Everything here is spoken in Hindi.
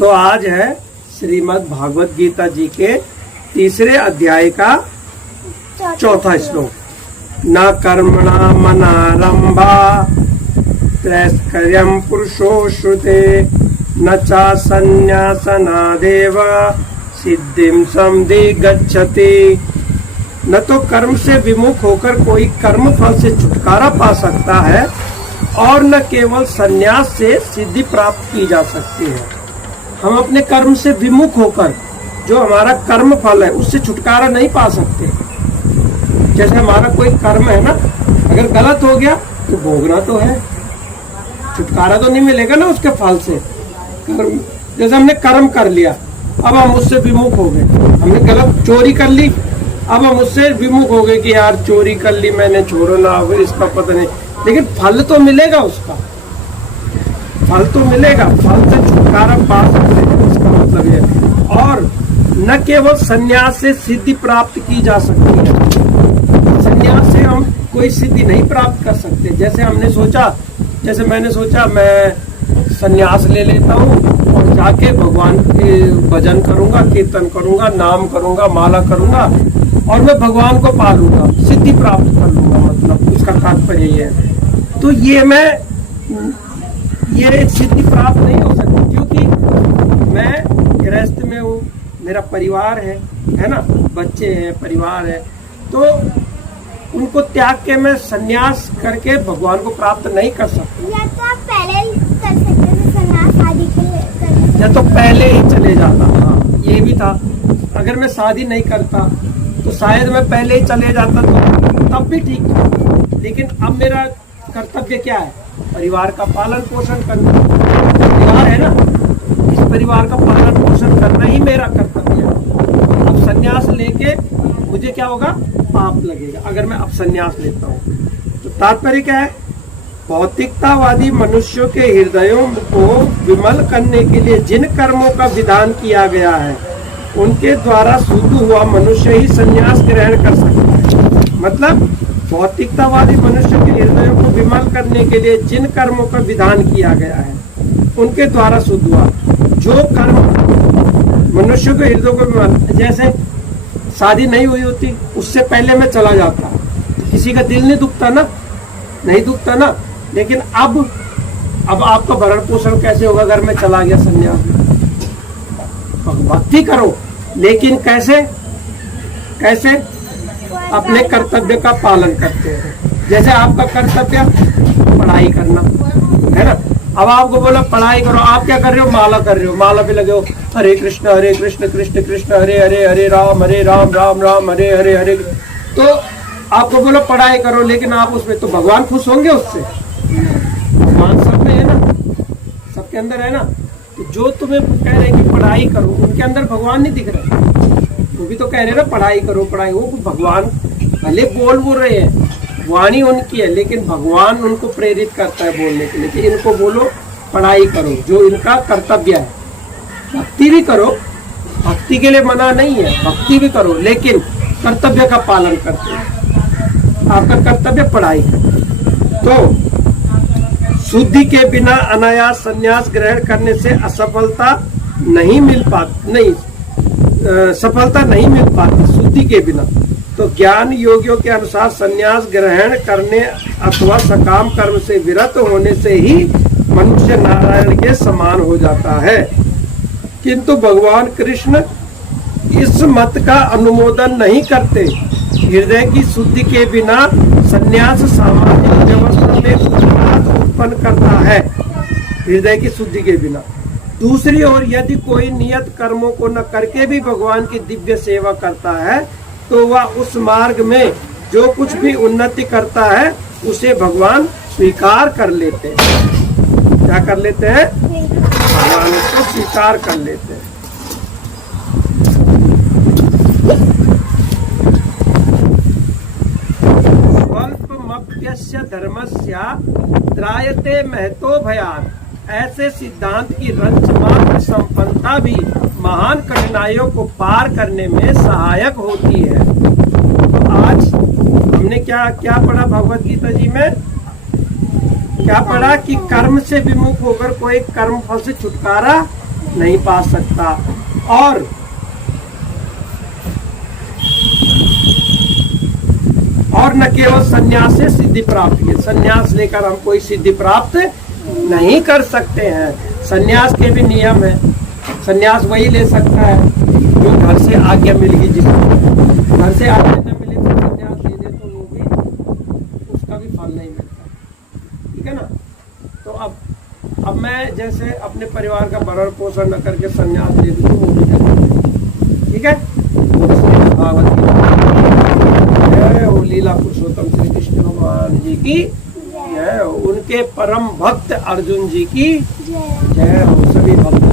तो आज है श्रीमद् भागवत गीता जी के तीसरे अध्याय का चौथा श्लोक। न कर्मणा मनारंभा त्रैस्कर्यं पुरुषो श्रुते न चा संन्यासनादेव सिद्धिं समधिगच्छति। न तो कर्म से विमुख होकर कोई कर्म फल से छुटकारा पा सकता है और न केवल संन्यास से सिद्धि प्राप्त की जा सकती है। हम अपने कर्म से विमुख होकर जो हमारा कर्म फल है उससे छुटकारा नहीं पा सकते। जैसे हमारा कोई कर्म है ना, अगर गलत हो गया तो भोगना तो है, छुटकारा तो नहीं मिलेगा ना उसके फल से। कर्म जैसे हमने कर्म कर लिया, अब हम उससे विमुख हो गए। हमने गलत चोरी कर ली, अब हम उससे विमुख हो गए कि यार चोरी कर ली मैंने, छोड़ो ना, फिर इसका पता नहीं, लेकिन फल तो मिलेगा, उसका फल तो मिलेगा, फल से छुटकारा पा सकते हैं, इसका मतलब है। और न केवल संन्यास से सिद्धि प्राप्त की जा सकती है, संन्यास से हम कोई सिद्धि नहीं प्राप्त कर सकते। जैसे हमने सोचा, जैसे मैंने सोचा मैं संन्यास ले लेता हूँ और जाके भगवान के भजन करूंगा, कीर्तन करूंगा, नाम करूंगा, माला करूंगा और मैं भगवान को पा लूंगा, सिद्धि प्राप्त कर लूंगा, मतलब उसका तात्पर्य ये है। तो ये सिद्धि प्राप्त नहीं हो सकती, क्योंकि मैं गृहस्थ में हूँ, मेरा परिवार है ना, बच्चे हैं, परिवार है, तो उनको त्याग के मैं संन्यास करके भगवान को प्राप्त नहीं कर सकता। या तो आप पहले कर सकते थे संन्यास, शादी के लिए या तो पहले ही चले जाता। हाँ, ये भी था, अगर मैं शादी नहीं करता तो शायद मैं पहले ही चले जाता तो तब भी ठीक था। लेकिन अब मेरा कर्तव्य क्या है? परिवार का पालन पोषण करना। परिवार है ना, इस परिवार का पालन पोषण करना ही मेरा कर्तव्य है। अब संन्यास लेके मुझे क्या होगा? पाप लगेगा अगर मैं अब संन्यास लेता हूँ। तो तात्पर्य क्या है? भौतिकतावादी मनुष्यों के हृदयों को विमल करने के लिए जिन कर्मों का विधान किया गया है उनके द्वारा शुद्ध हुआ मनुष्य ही संन्यास ग्रहण कर सकता है। मतलब भौतिकतावादी मनुष्य के हृदयों को विमल करने के लिए जिन कर्मों का विधान किया गया है उनके द्वारा शुद्ध हुआ जो कर्म मनुष्य के हृदय को विमल, जैसे शादी नहीं हुई होती उससे पहले मैं चला जाता तो किसी का दिल नहीं दुखता ना, नहीं दुखता ना। लेकिन अब आपका भरण पोषण कैसे होगा अगर मैं चला गया संन्यास में? भक्ति करो, लेकिन कैसे? अपने कर्तव्य का पालन करते हैं। जैसे आपका कर्तव्य पढ़ाई करना है ना, अब आपको बोला पढ़ाई करो, आप क्या कर रहे हो? माला कर रहे हो, माला पे लगे हो, हरे कृष्ण कृष्ण कृष्ण हरे हरे, हरे राम राम राम हरे हरे हरे। तो आपको बोला पढ़ाई करो, लेकिन आप उसमें तो भगवान खुश होंगे उससे? भगवान सब में है ना, सबके अंदर है ना। तो जो तुम्हें कह रहे हैं कि पढ़ाई करो, उनके अंदर भगवान नहीं दिख रहा। वो भी तो कह रहे हैं ना पढ़ाई करो पढ़ाई, वो भगवान भले बोल रहे हैं, वाणी उनकी है, लेकिन भगवान उनको प्रेरित करता है बोलने के लिए कि इनको बोलो पढ़ाई करो, जो इनका कर्तव्य है। भक्ति भी करो, भक्ति के लिए मना नहीं है, भक्ति भी करो, लेकिन कर्तव्य का पालन करते हैं। आपका कर्तव्य पढ़ाई करो। तो शुद्धि के बिना अनायास संन्यास ग्रहण करने से सफलता नहीं मिल पाती शुद्धि के बिना। तो ज्ञान योगियों के अनुसार संन्यास ग्रहण करने अथवा सकाम कर्म से विरत होने से ही मनुष्य नारायण के समान हो जाता है। किंतु भगवान कृष्ण इस मत का अनुमोदन नहीं करते। हृदय की शुद्धि के बिना संन्यास सामाजिक व्यवस्था में उत्पात उत्पन्न करता है, हृदय की शुद्धि के बिना। दूसरी ओर यदि कोई नियत कर्मों को न करके भी भगवान की दिव्य सेवा करता है तो वह उस मार्ग में जो कुछ भी उन्नति करता है उसे भगवान स्वीकार कर लेते हैं। क्या कर लेते हैं? भगवान उसको स्वीकार कर लेते हैं। स्वल्पमप्यस्य धर्मस्य त्रायते महतो भयात्। ऐसे सिद्धांत की रंचमात्र संपन्नता भी महान कठिनाइयों को पार करने में सहायक होती है। तो आज हमने क्या पढ़ा भगवत गीता जी में? क्या पढ़ा कि कर्म से विमुख होकर कोई कर्म फल से छुटकारा नहीं पा सकता। और न केवल संन्यास से सिद्धि प्राप्त की, संन्यास लेकर हम कोई सिद्धि प्राप्त नहीं कर सकते हैं। संन्यास के भी नियम है। संन्यास वही ले सकता है जो घर से आज्ञा मिलेगी, जिसको घर से आज्ञा न मिले तो संन्यास ले ले तो वो भी, उसका भी फल नहीं मिलता। ठीक है ना। तो अब मैं जैसे अपने परिवार का भरण पोषण न करके संन्यास ले लूँ तो वो भी कर। ठीक है। भागवत जय हो। लीला पुरुषोत्तम श्री कृष्ण भगवान जी की जय हो। उनके परम भक्त अर्जुन जी की जय हो। सभी भक्त